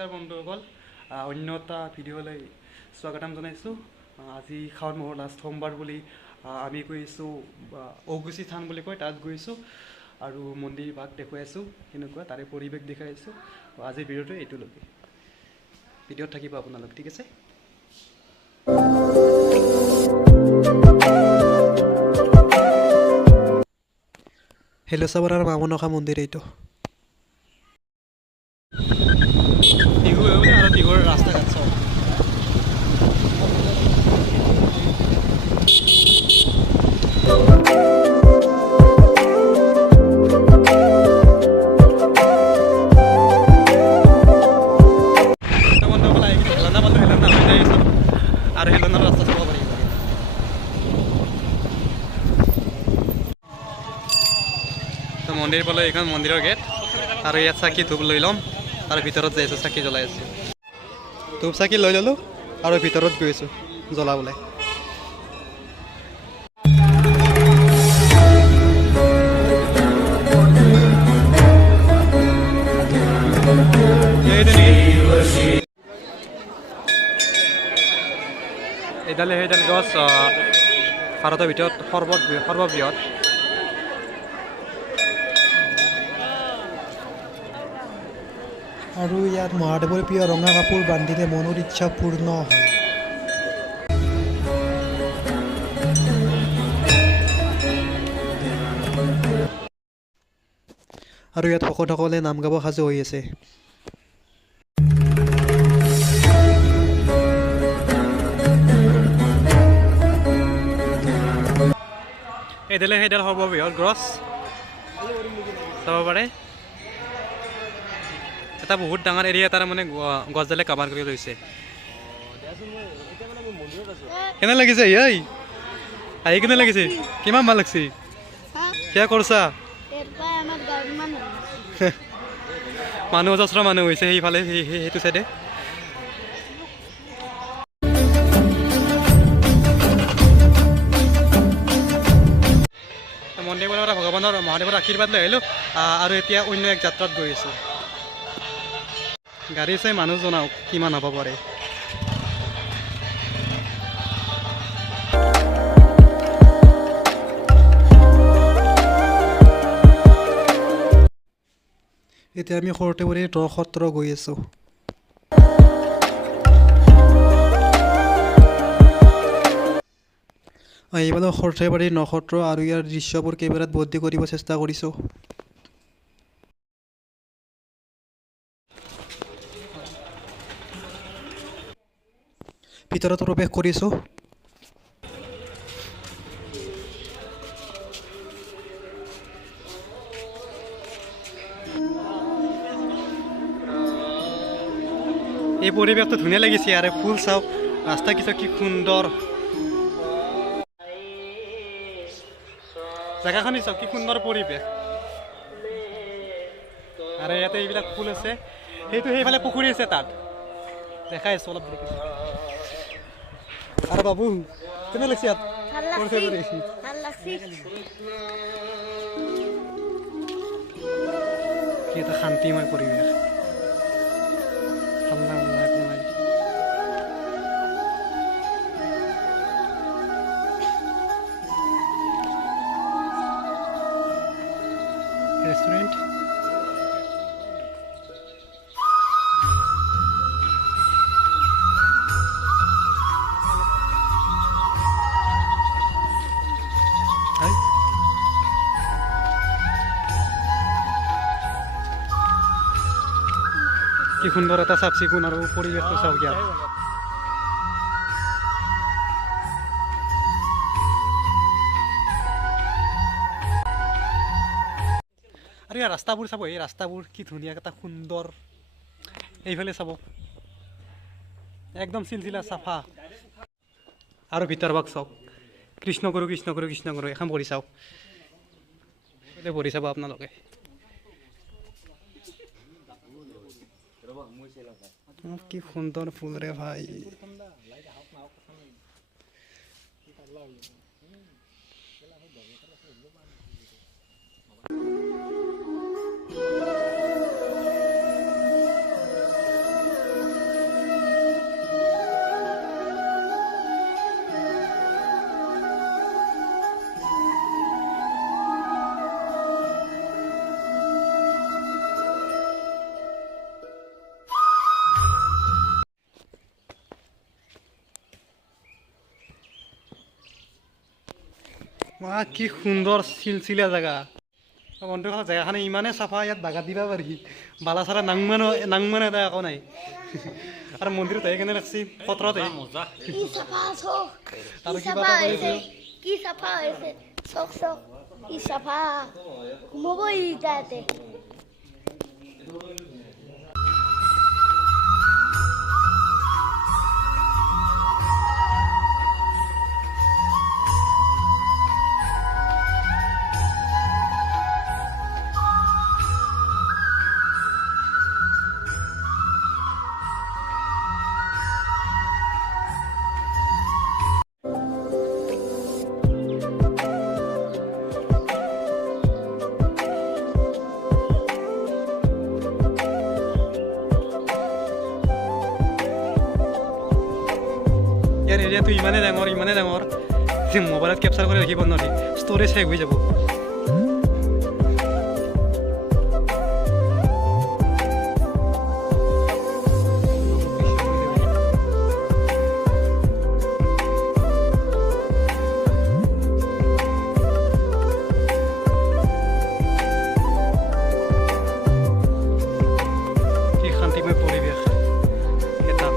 নমস্কাৰ বন্ধুসকল, অন্য এটা ভিডিঅ'লৈ স্বাগতম জনাইছোঁ। আজি শাওণ মাহৰ লাষ্ট সোমবাৰ বুলি আমি গৈছোঁ ঔগুচি থান বুলি কয়, তাত গৈছোঁ আৰু মন্দিৰ ভাগ দেখুৱাইছোঁ, সেনেকুৱা তাৰে পৰিৱেশ দেখাইছোঁ। আজিৰ ভিডিঅ'টো এইটোলৈকে, ভিডিঅ'ত থাকিব আপোনালোক, ঠিক আছে। হেলচাবাৰৰ মামনসা মন্দিৰ এইটো। টিহু আৰু টিহুৰ ৰাস্তা ঘাট চাওক। আৰু হেলনাৰ ৰাস্তা চাব পাৰিব। তো মন্দিৰ পালে এইখন মন্দিৰৰ গেট, আৰু ইয়াত চাকি ধূপ লৈ ল'ম আৰু ভিতৰত যাই আছোঁ, চাকি জ্বলাই আছোঁ। ধূপ চাকি লৈ ল'লোঁ আৰু ভিতৰত গৈ আছোঁ জ্বলাবলৈ। এইডালে সেইডাল গছ ভাৰতৰ ভিতৰত সৰ্ববৃহৎ। আৰু ইয়াত মহাদেৱৰ প্ৰিয় ৰঙা কাপোৰ বান্ধিলে মনৰ ইচ্ছা পূৰ্ণ হয়। আৰু ইয়াত ভকতসকলে নাম গাব সাজু হৈ আছে। এইডালে সেইডাল সৰ্ববৃহৎ গছ চাব পাৰে। এটা বহুত ডাঙৰ এৰিয়া তাৰ মানে গছডালে কাভাৰ কৰি লৈছে। কেনে লাগিছে এই আহি কেনে লাগিছে? কিমান ভাল লাগছে? কিয় কৰিছা? মানুহ অজস্ৰ মানুহ হৈছে সেইফালে, সেইটো চাইডে। মন্দিৰৰ পৰা ভগৱানৰ মহাদেৱৰ আশীৰ্বাদ লৈ আহিলোঁ আৰু এতিয়া অন্য এক যাত্ৰাত গৈ আছোঁ। গাড়ী চাই মানুহ জনাওক কিমান হ'ব পাৰে। এতিয়া আমি সৰ্থেবাৰীৰ নসত্ৰ গৈ আছোঁ। এইফালে সৰ্থেবাৰীৰ নসত্ৰ আৰু ইয়াৰ দৃশ্যবোৰ কেমেৰাত বন্দী কৰিব চেষ্টা কৰিছোঁ। ভিতৰত প্ৰৱেশ কৰিছোঁ। এই পৰিৱেশটো ধুনীয়া লাগিছে, আৰু ফুল চাওক, ৰাস্তা কিছু কি সুন্দৰ, জেগাখন চাওক কি সুন্দৰ পৰিৱেশ। আৰু ইয়াতে এইবিলাক ফুল আছে, সেইটো সেইফালে পুখুৰী আছে, তাত দেখাই আছোঁ অলপ দেখিছোঁ। আৰু বাবু কেনে লাগিছে ইয়াত? কি এটা শান্তিময় পৰিৱেশ, হাল্লা মাল্লা একো নাই। ৰেষ্টুৰেণ্ট কি সুন্দৰ এটা চাফ চিকুণ আৰু পৰিৱেশটো চাওক ইয়াত। আৰু ইয়াৰ ৰাস্তাবোৰ চাব, এই ৰাস্তাবোৰ কি ধুনীয়া, এটা সুন্দৰ। এইফালে চাব একদম চিলচিলা চাফা। আৰু ভিতৰ ভাগ চাওক, কৃষ্ণ গুৰু কৃষ্ণ গুৰু কৃষ্ণ গুৰু এখন পঢ়ি চাওক, পঢ়ি চাব আপোনালোকে। কি সুন্দৰ ফুল ৰে ভাই। কি সুন্দৰ চিলচিলীয়া জেগা বন্ধুসকল জেগাখিনি ইমানেই চাফা ইয়াত বাগাত দিবা পাৰি বালা চালা নাংমান এটা একো নাই আৰু মন্দিৰত আহি কেনে লাগছি পত্ৰতে আৰু কিবা এটা কৰিছোঁ কি চাফা হৈছে চক চক কি চাফা ঘুমাবই তাতে ইয়াৰ এৰিয়াটো ইমানেই ডাঙৰ যে মোবাইলত কেপচাৰ কৰি ৰাখিব নোৱাৰি ষ্ট'ৰেজ শেষ হৈ যাব কি শান্তিময় পৰিৱেশ এটা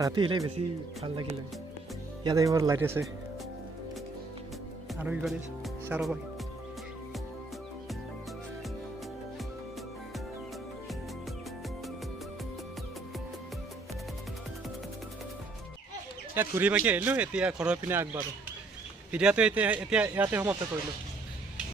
ৰাতি আহিলে বেছি ভাল লাগিলে ইয়াত এইবাৰ লাইট আছে আৰু ইফালে চাৰবাই ইয়াত ঘূৰি পাকি আহিলোঁ এতিয়া ঘৰৰ পিনে আগবাঢ়ো ভিডিঅ'টো এতিয়া ইয়াতে সমাপ্ত কৰিলোঁ